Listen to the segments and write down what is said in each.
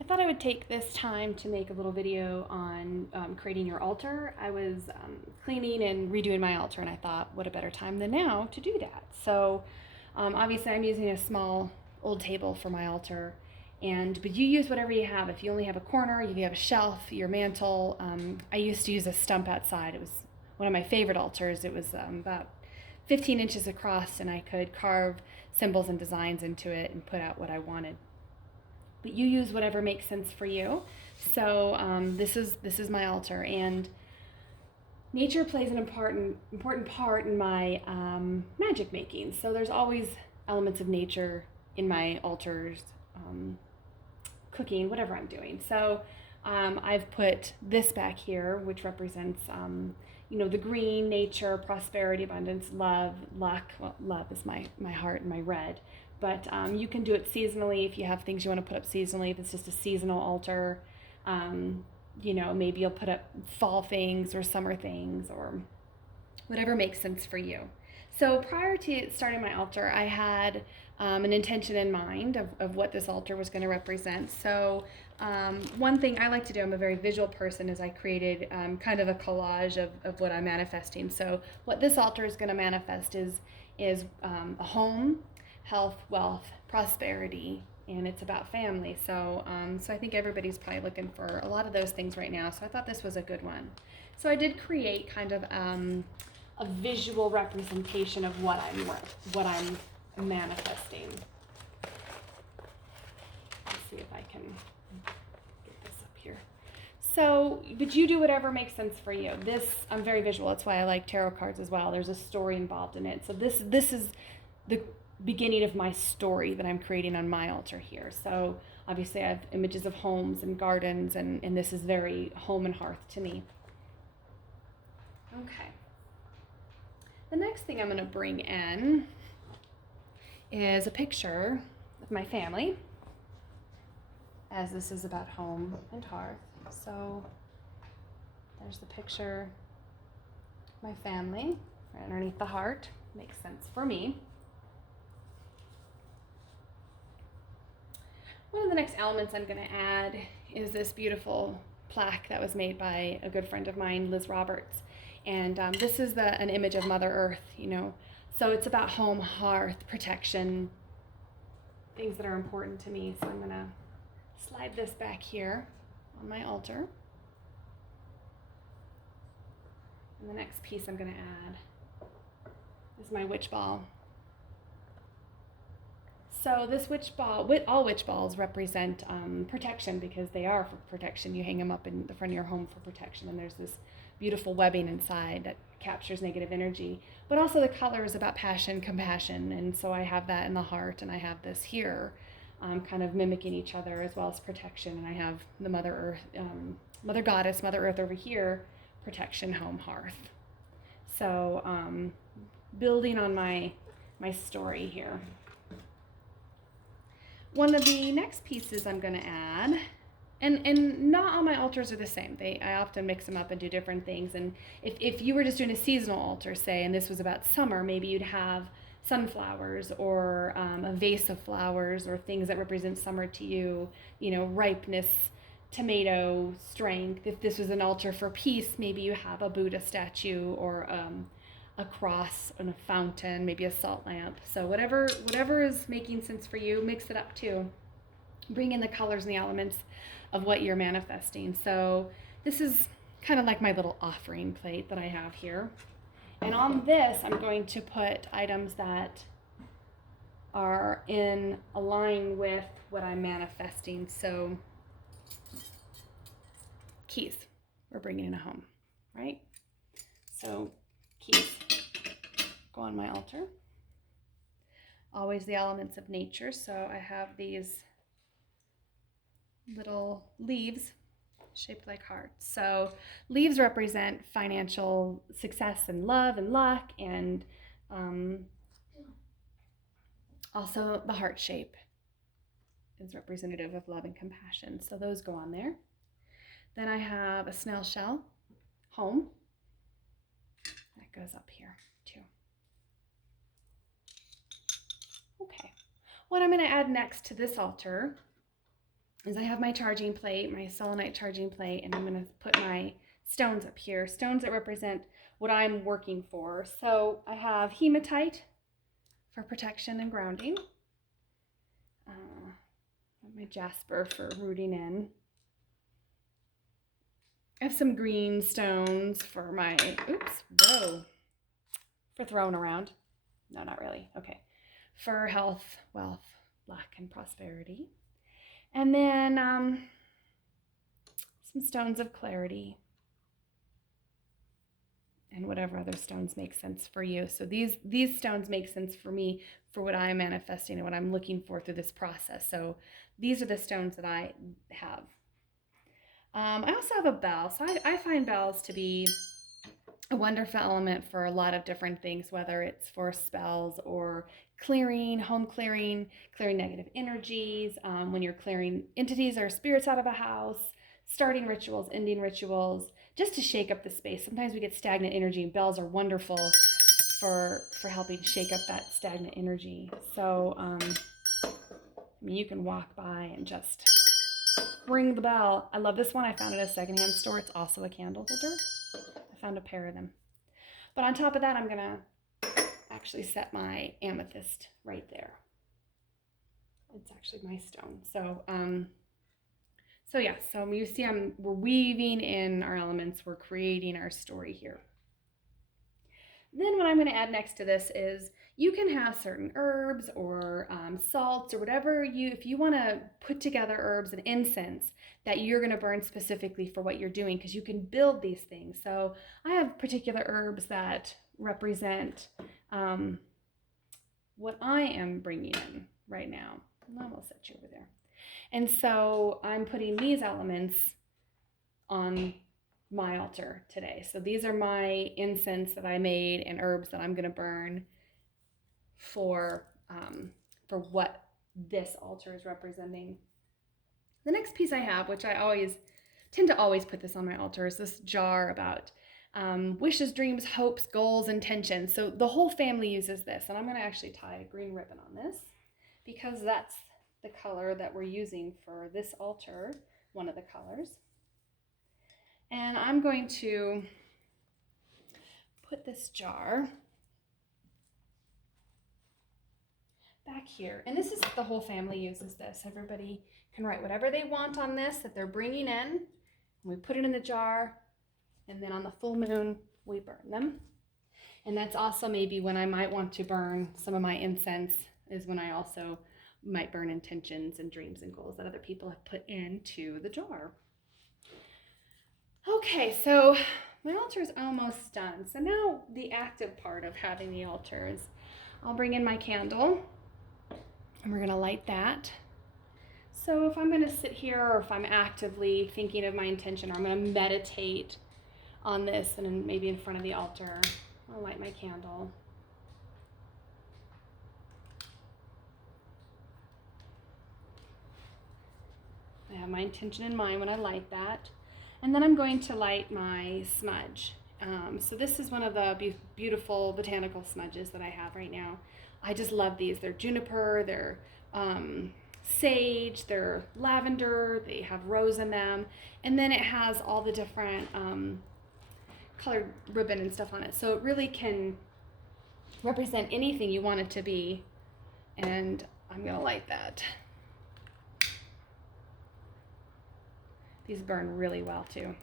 I thought I would take this time to make a little video on creating your altar. I was cleaning and redoing my altar, and I thought, what a better time than now to do that. So, obviously, I'm using a small old table for my altar, but you use whatever you have. If you only have a corner, if you have a shelf, your mantle. I used to use a stump outside. It was one of my favorite altars. It was about 15 inches across, and I could carve symbols and designs into it and put out what I wanted, but you use whatever makes sense for you. So this is my altar, and nature plays an important part in my magic making. So there's always elements of nature in my altars, um, cooking, whatever I'm doing. So I've put this back here, which represents the green, nature, prosperity, abundance, love, luck. Well, love is my heart and my red. But you can do it seasonally if you have things you want to put up seasonally. If it's just a seasonal altar, um, maybe you'll put up fall things or summer things or whatever makes sense for you. So prior to starting my altar, I had an intention in mind of what this altar was going to represent. So one thing I like to do, I'm a very visual person, is I created kind of a collage of what I'm manifesting. So what this altar is going to manifest is a home, health, wealth, prosperity, and it's about family. So I think everybody's probably looking for a lot of those things right now. So I thought this was a good one. So I did create kind of a visual representation of what I'm manifesting. Let's see if I can get this up here. So, but you do whatever makes sense for you. I'm very visual. That's why I like tarot cards as well. There's a story involved in it. So this is the beginning of my story that I'm creating on my altar here. So obviously I have images of homes and gardens, and this is very home and hearth to me. Okay. The next thing I'm going to bring in is a picture of my family, as this is about home and hearth. So there's the picture of my family right underneath the heart. Makes sense for me. One of the next elements I'm going to add is this beautiful plaque that was made by a good friend of mine, Liz Roberts. And this is an image of Mother Earth. So it's about home, hearth, protection, things that are important to me. So I'm going to slide this back here on my altar. And the next piece I'm going to add is my witch ball. So this witch ball, all witch balls represent protection, because they are for protection. You hang them up in the front of your home for protection, and there's this beautiful webbing inside that captures negative energy. But also the color is about passion, compassion, and so I have that in the heart, and I have this here, kind of mimicking each other as well as protection. And I have the Mother Earth, Mother Goddess, Mother Earth over here, protection, home, hearth. So building on my story here. One of the next pieces I'm going to add, and not all my altars are the same. I often mix them up and do different things. And if you were just doing a seasonal altar, say, and this was about summer, maybe you'd have sunflowers or a vase of flowers or things that represent summer to you, ripeness, tomato, strength. If this was an altar for peace, maybe you have a Buddha statue or a cross and a fountain, maybe a salt lamp. So whatever is making sense for you, mix it up too. Bring in the colors and the elements of what you're manifesting. So this is kind of like my little offering plate that I have here. And on this, I'm going to put items that are in align with what I'm manifesting. So keys, we're bringing in a home, right? So keys go on my altar. Always the elements of nature. So I have these little leaves shaped like hearts. So leaves represent financial success and love and luck, and also the heart shape is representative of love and compassion. So those go on there. Then I have a snail shell, home. That goes up here too. Okay. What I'm going to add next to this altar is I have my charging plate, my selenite charging plate, and I'm going to put my stones up here, stones that represent what I'm working for. So I have hematite for protection and grounding, my jasper for rooting in. I have some green stones for my, for throwing around. No, not really. Okay. For health, wealth, luck, and prosperity. And then some stones of clarity and whatever other stones make sense for you. So these stones make sense for me for what I'm manifesting and what I'm looking for through this process. So these are the stones that I have. I also have a bell. So I find bells to be a wonderful element for a lot of different things, whether it's for spells or clearing, home clearing, clearing negative energies, when you're clearing entities or spirits out of a house, starting rituals, ending rituals, just to shake up the space. Sometimes we get stagnant energy, and bells are wonderful for helping shake up that stagnant energy. So, I mean, you can walk by and just ring the bell. I love this one. I found it at a secondhand store. It's also a candle holder. I found a pair of them. But on top of that, I'm gonna actually set my amethyst right there. It's actually my stone. So yeah, so you see we're weaving in our elements, we're creating our story here. Then what I'm going to add next to this is you can have certain herbs or salts or whatever if you want to put together herbs and incense that you're going to burn specifically for what you're doing, because you can build these things. So I have particular herbs that represent what I am bringing in right now. I will set you over there. And so I'm putting these elements on my altar today. So these are my incense that I made and herbs that I'm going to burn for what this altar is representing. The next piece I have, which I tend to always put this on my altar, is this jar about wishes, dreams, hopes, goals, intentions. So the whole family uses this, and I'm going to actually tie a green ribbon on this because that's the color that we're using for this altar, one of the colors. And I'm going to put this jar back here. And this is, the whole family uses this. Everybody can write whatever they want on this that they're bringing in. And we put it in the jar, and then on the full moon, we burn them. And that's also maybe when I might want to burn some of my incense, is when I also might burn intentions and dreams and goals that other people have put into the jar. Okay, so my altar is almost done. So now the active part of having the altar is I'll bring in my candle and we're gonna light that. So if I'm gonna sit here, or if I'm actively thinking of my intention, or I'm gonna meditate on this and then maybe in front of the altar, I'll light my candle. I have my intention in mind when I light that. And then I'm going to light my smudge. So this is one of the beautiful botanical smudges that I have right now. I just love these. They're juniper, they're sage, they're lavender, they have rose in them. And then it has all the different colored ribbon and stuff on it. So it really can represent anything you want it to be. And I'm gonna light that. These burn really well too.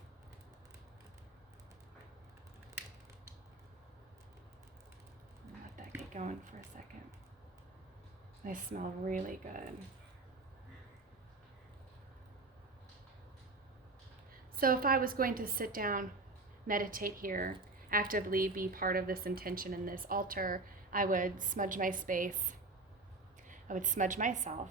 Let that get going for a second. They smell really good. So if I was going to sit down, meditate here, actively be part of this intention in this altar, I would smudge my space. I would smudge myself.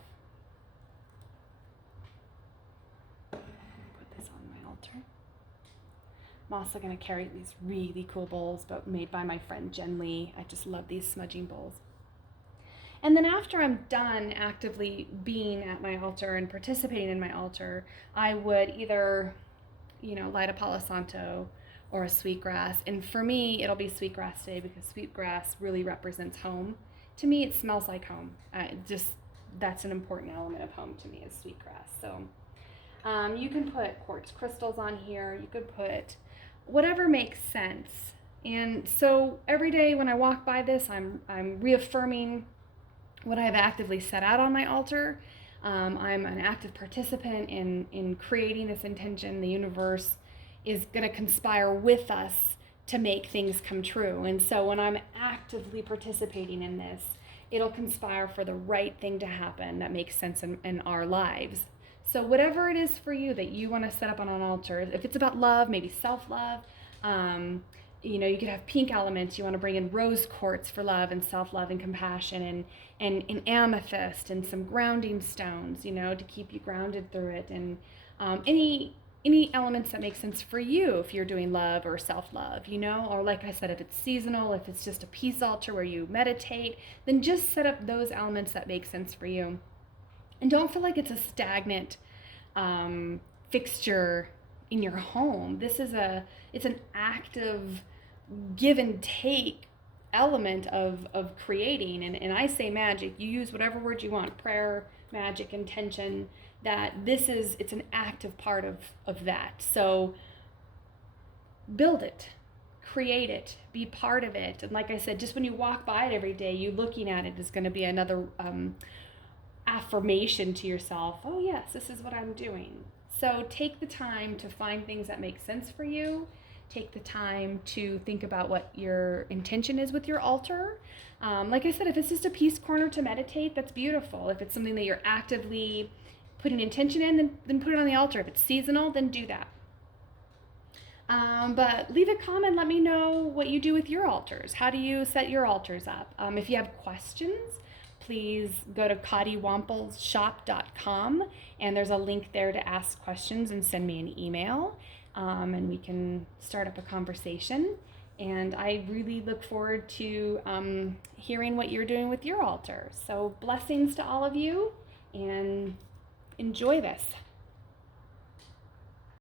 I'm also going to carry these really cool bowls, but made by my friend Jen Lee. I just love these smudging bowls. And then after I'm done actively being at my altar and participating in my altar, I would either, light a Palo Santo or a sweetgrass. And for me, it'll be sweetgrass today because sweetgrass really represents home. To me, it smells like home. That's an important element of home to me, is sweetgrass. So You can put quartz crystals on here. You could put whatever makes sense. And so every day when I walk by this, I'm reaffirming what I have actively set out on my altar. I'm an active participant in creating this intention. The universe is going to conspire with us to make things come true. And so when I'm actively participating in this, it'll conspire for the right thing to happen that makes sense in our lives. So whatever it is for you that you want to set up on an altar, if it's about love, maybe self-love, you could have pink elements. You want to bring in rose quartz for love and self-love and compassion, and amethyst and some grounding stones, to keep you grounded through it, and any elements that make sense for you if you're doing love or self-love, or like I said, if it's seasonal, if it's just a peace altar where you meditate, then just set up those elements that make sense for you. And don't feel like it's a stagnant fixture in your home. It's an active give and take element of creating. And I say magic, you use whatever word you want, prayer, magic, intention, it's an active part of that. So build it, create it, be part of it. And like I said, just when you walk by it every day, you looking at it is going to be another affirmation to yourself. Oh yes, this is what I'm doing. So take the time to find things that make sense for you. Take the time to think about what your intention is with your altar. Like I said, if it's just a peace corner to meditate, that's beautiful. If it's something that you're actively putting intention in, then put it on the altar. If it's seasonal, then do that. But leave a comment. Let me know what you do with your altars. How do you set your altars up? If you have questions, please go to CottieWampelShop.com, and there's a link there to ask questions and send me an email, and we can start up a conversation. And I really look forward to hearing what you're doing with your altar. So blessings to all of you, and enjoy this.